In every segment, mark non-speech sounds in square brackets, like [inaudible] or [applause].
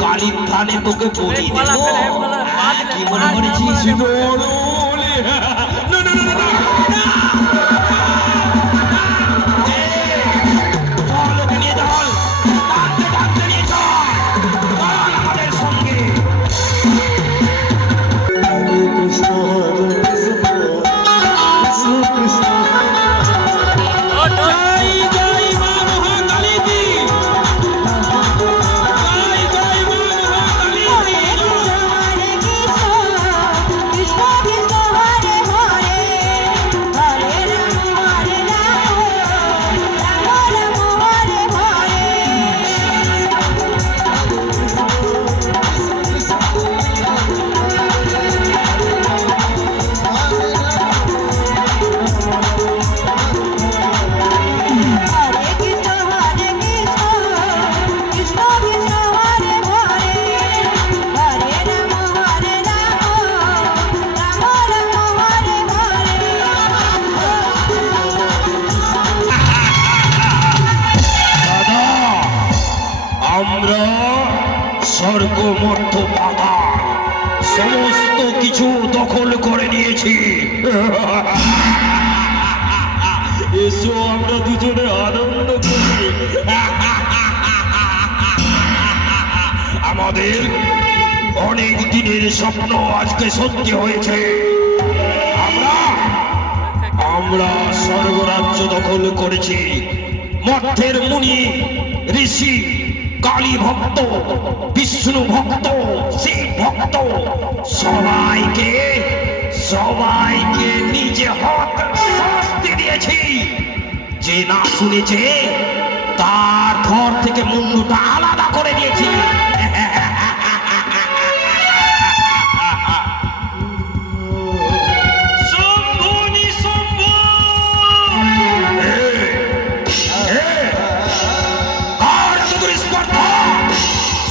কালির থানে তোকে বলি দেবো কি মনে করেছিস করে নিয়েছি এসো আমরা দুজনে আনন্দ করি। আমাদের অনেক দিনের স্বপ্ন আজকে সত্যি হয়েছে। আমরা আমরা স্বর্গরাজ্য দখল করেছি। মঠের মুনি, ঋষি, কালী ভক্ত, বিষ্ণু ভক্ত, শিব ভক্ত, সবাইকে সবাইকে নিজে হাত শাস্তি দিয়েছি। যে না শুনেছে তার ঘর থেকে মুন্ডুটা আলাদা করে দিয়েছি। শম্ভু নিশম্ভু আর তোদের স্পর্ধা।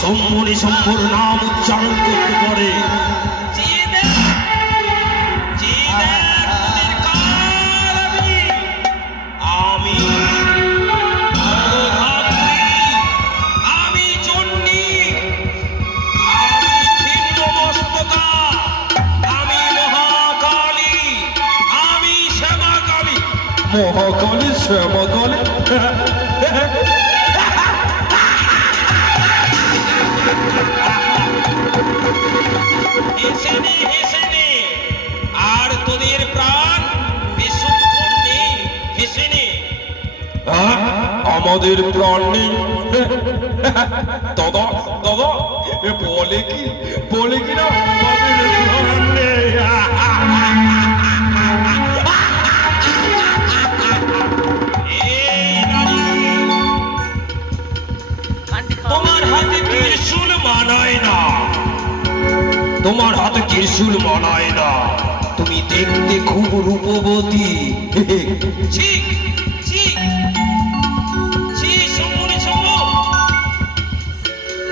শম্ভু নিশম্ভুর নাম উচ্চারণ করতে পারে। মহাকালী শ্যামাকালী। হেসে নে হেসে নে। আর তোদের প্রাণ বেসুক্ষণ নেই। হেসে নে। আমাদের প্রাণ নেই। দাদা দাদা বলে কি? বলে কি না? তোমার হাতে ত্রিশূল মানায় না। তুমি দেখতে খুব রূপবতী। ঠিক ঠিক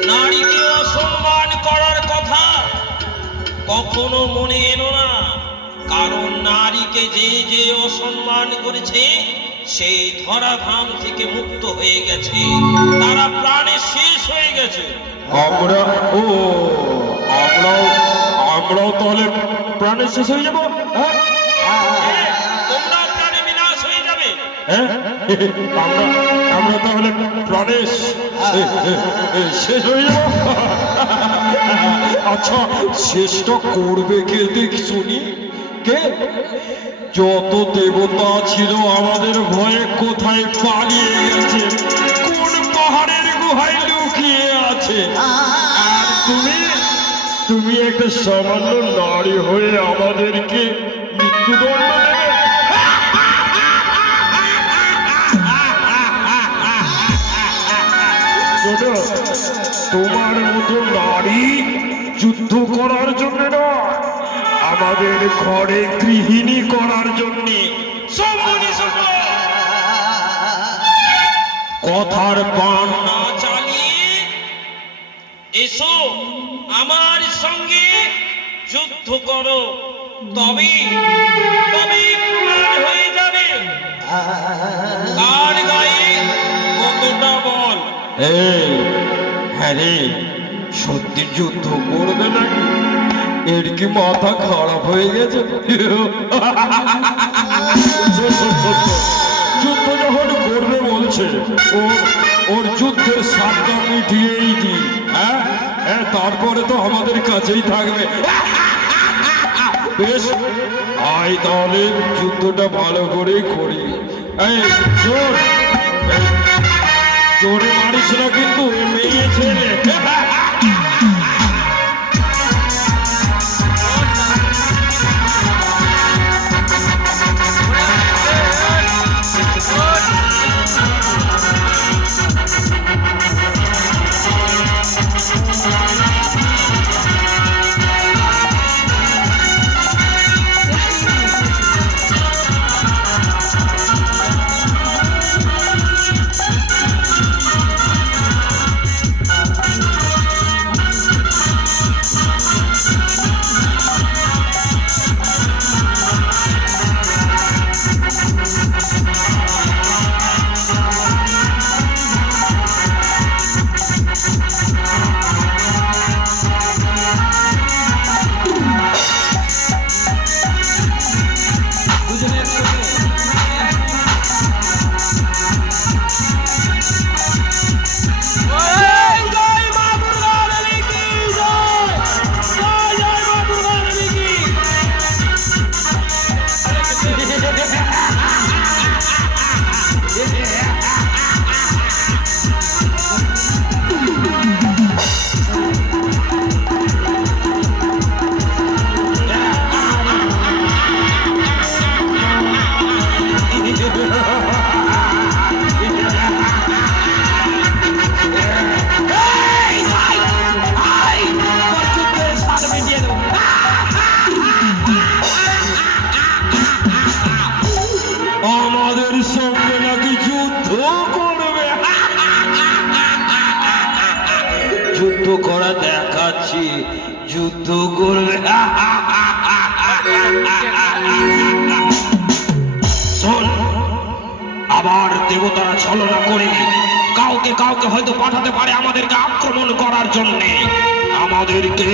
নারীকে অসম্মান করার কথা কখনো মনে এলো না। কারণ নারীকে যে যে অসম্মান করেছে সেই ধরাধাম থেকে মুক্ত হয়ে গেছে। তারা প্রাণে শেষ হয়ে গেছে। আমরা ও। আমরাও আমরাও তাহলে প্রাণে শেষ হয়ে যাব? হ্যাঁ? হ্যাঁ, তোমরাও প্রাণে বিনাশ হয়ে যাবে। হ্যাঁ? আমরা আমরা তাহলে প্রাণে শে- শেষ হয়ে যাব? আচ্ছা শেষটা করবে কে দেখ শুনি। কে? যত দেবতা ছিল আমাদের ভয়ে কোথায় পালিয়ে গেছে? কোন পাহাড়ের গুহায় লুকিয়ে আছে? আর তুমি? তুমি একটা সামান্য নারী হয়ে আমাদেরকে মৃত্যুদণ্ড দেবে? তোমার মতো নারী যুদ্ধ করার জন্য নয় আমাদের ঘরে গৃহিণী করার জন্য। কথার বান না চালিয়ে এসো আমার সঙ্গে যুদ্ধ করো। তবে তবে প্রমাণ হয়ে যাবে। কার গায়ে কতটা বল? হ্যাঁ রে সত্যি যুদ্ধ করবে নাকি? এর কি মাথা খারাপ হয়ে গেছে। যুদ্ধ যখন করবে বলছে ওর ওর যুদ্ধের সাতটা মিটিয়েই দি হ্যাঁ হ্যাঁ? তারপরে তো আমাদের কাছেই থাকবে। বেশ, আয় তাহলে যুদ্ধটা ভালো করে করি। এই চোর চোরে মারিস না কিন্তু মেয়ে ছেলে। আমাদের সঙ্গে নাকি যুদ্ধ করবে? যুদ্ধ করা দেখাচ্ছি, যুদ্ধ করবে। আবার দেবতারা ছলনা করে কাউকে কাউকে হয়তো পাঠাতে পারে আমাদেরকে আক্রমণ করার জন্যে। আমাদেরকে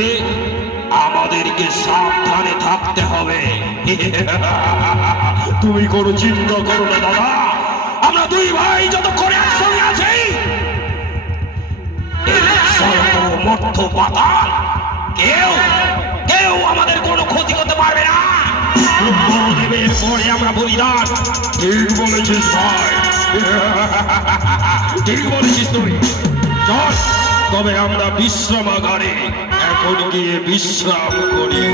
আমাদেরকে সাবধানে থাকতে হবে। [laughs] তুমি কোনো চিন্তা করো না দাদা আমরা দুই ভাই যতক্ষণ একসঙ্গে আছি মর্ত্য, পাতাল, কেউ কেউ আমাদের কোনো ক্ষতি করতে পারবে না। ব্রহ্মদেবের পরে আমরা বলিদান। ঠিক বলেছিস ভাই। ঠিক বলেছিস তুই। চল তবে আমরা বিশ্রামাগারে। এখন গিয়ে বিশ্রাম করি।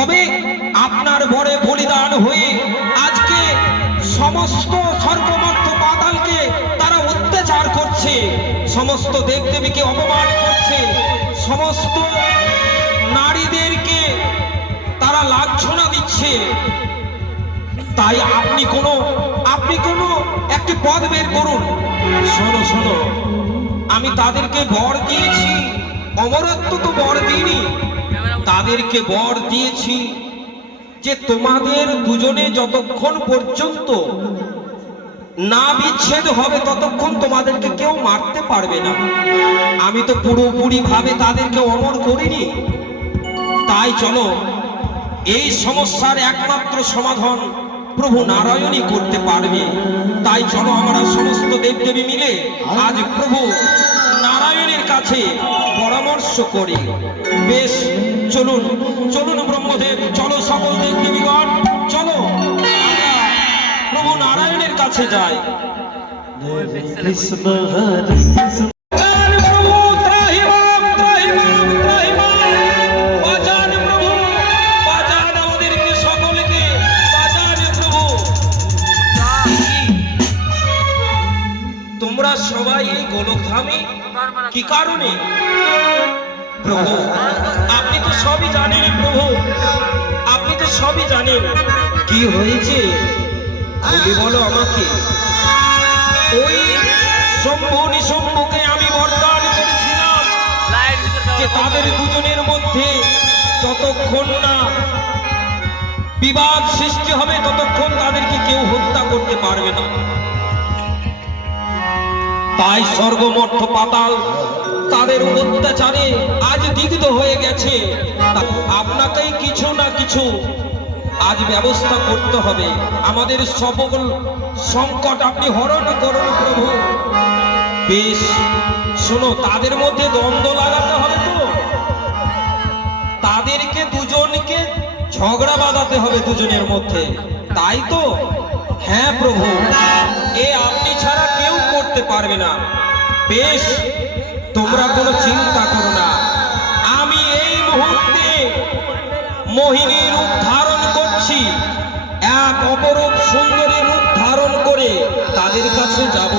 তবে আপনার বরে বলিদান হয়ে আজকে সমস্ত স্বর্গমর্থ পাতালকে তারা অত্যাচার করছে, সমস্ত দেবদেবীকে অপমান করছে, সমস্ত নারীদেরকে তারা লাঞ্ছনা দিচ্ছে। তাই আপনি কোনো আপনি কোনো একটি পদ বের করুন। শোনো শোনো, আমি তাদেরকে বর দিয়েছি, অমরত্ব তো বর দিইনি তাদেরকে বর দিয়েছি যে তোমাদের দুজনে যতক্ষণ পর্যন্ত না বিচ্ছেদ হবে ততক্ষণ তোমাদেরকে কেউ মারতে পারবে না। আমি তো পুরোপুরি ভাবে তাদেরকে অমর করিনি। তাই চলো, এই সমস্যার একমাত্র সমাধান প্রভু নারায়ণই করতে পারবে। তাই চলো আমরা সমস্ত দেবদেবী মিলে আজ প্রভু নারায়ণের কাছে পরামর্শ করি। বেশ, চলুন চলুন ব্রহ্মদেব, চলো সকল দেব দেবীগণ চলো প্রভু নারায়ণের কাছে যাই। কি কারণে? প্রভু, আপনি তো সবই জানেন প্রভু। আপনি তো সবই জানেন। কি হয়েছে? খুলে বলো আমাকে। ওই শম্ভু নিশম্ভুকে আমি বরদান করেছিলাম যে তাদের দুজনের মধ্যে যতক্ষণ না বিবাদ সৃষ্টি হবে, ততক্ষণ তাদেরকে কেউ হত্যা করতে পারবে না। তাই স্বর্গমর্থ পাতাল। তাদের অত্যাচারে আজ দিগ্ধ হয়ে গেছে। আপনাকেই কিছু না কিছু আজ ব্যবস্থা করতে হবে। আমাদের সকল সংকট আপনি হরণ করুন প্রভু। বেশ, শোনো, তাদের মধ্যে দ্বন্দ্ব লাগাতে হবে তো। তাদেরকে দুজনকে ঝগড়া বাঁধাতে হবে দুজনের মধ্যে। তাই তো? হ্যাঁ প্রভু। এ আপনি করতে পারবে না। বেশ, তোমরা কোনো চিন্তা করো না। আমি এই মুহূর্তে মোহিনী রূপ ধারণ করছি। এক অপরূপ সুন্দরী রূপ ধারণ করে তাদের কাছে যাব।